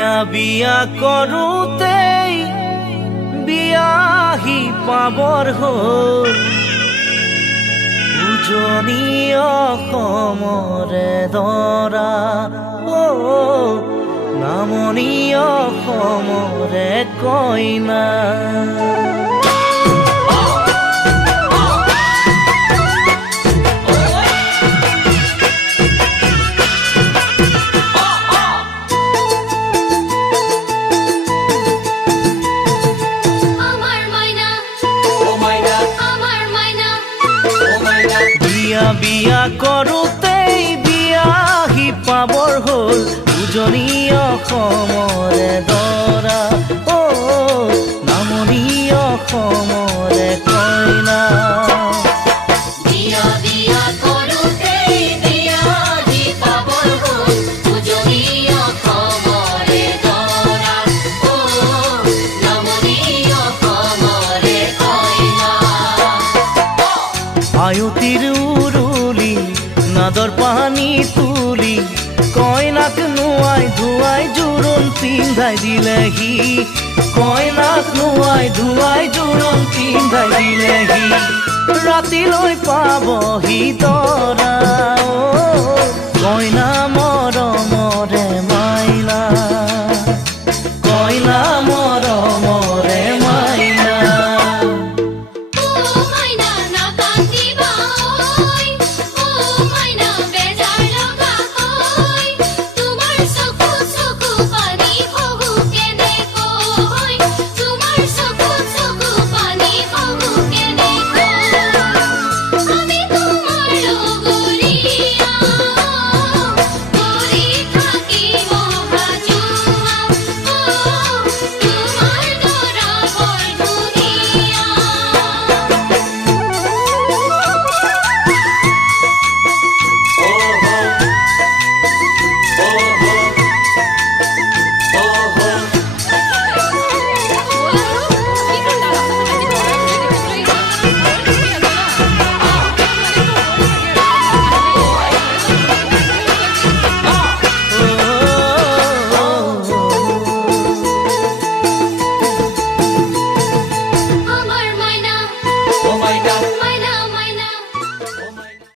বিয়া কৰোঁতেই বিয়াহি পাবৰ হ'ল উজনি অসমৰে দৰা নামনি অসমৰে কইনা বিয়া কৰোঁতেই বিয়াহি পাবৰ হ'ল উজনি অসমৰে দৰা নামনি অসমৰে কইনা আয়তিৰ উৰুলি নাদৰ পানী তুলি কইনাক নুৱাই ধুৱাই জোৰোণ পিন্ধাই দিলেহি কইনাক নুৱাই ধুৱাই জোৰোণ পিন্ধাই দিলেহি ৰাতিলৈ পাবহি দৰা কইনা